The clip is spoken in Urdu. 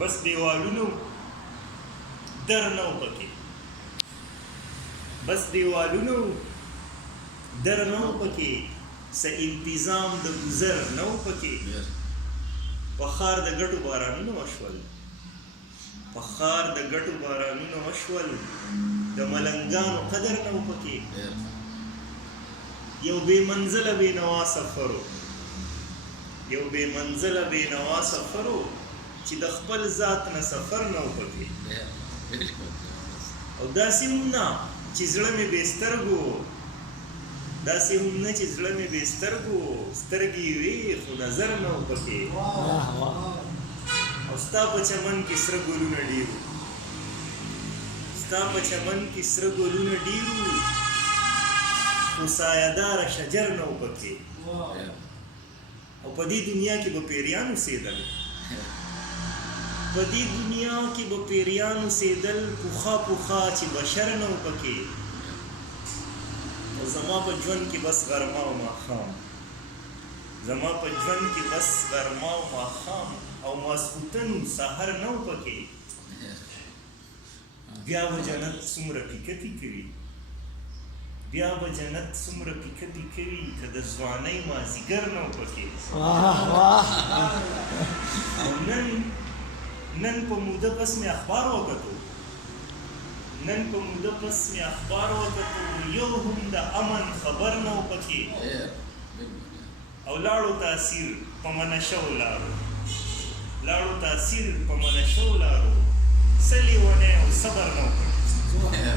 بس دیوالونو در نو پکې، بس دیوالونو در نو پکې، څه انتظام د گذر نو پکې. په ښار د ګټو بارانونه وشول، په ښار د ګټو بارانونه وشول، د ملنګانو قدر نو پکې. یو بې منزله بې نوا سفرو، یو بې منزله بې نوا سفرو، چې د خپل ذات نه سفر نه و پکې. او داسې هم نه چې زړه مې بې سترګو، داسې هم نه چې زړه مې بې سترګو، سترګې وې خو نظر نه و پکې. او ستا په چمن کې سره ګلونه ډېر وو، ستا په چمن کې سره ګلونه ډېر وو، خو سایه‌داره شجر نه و پکې. او په دې دنیا کې به پیریان اوسېدل، په دې دنیا کې به پیریان اوسېدل، پوخا پوخا چې بشر نه و پکې. او زما په ژوند کې بس غرمه او ماښام، زما په ژوند کې بس غرمه او ماښام، او ماسخوتن سحر نه و پکې. بیا به جنت څومره پیکتې کوي، بیا به جنت څومره پیکتې کوي، که د ځوانۍ مازدیګر نه و پکې. او نن په موده پس مې اخبار وکتو، نن په موده پس مې اخبار وکتو، یو هم د امن خبر نه و پکې. او لاړو تاثیر په منشو لارو، لاړو تاثیر په منشو لارو، څه لیونی او صبر نه و پکې.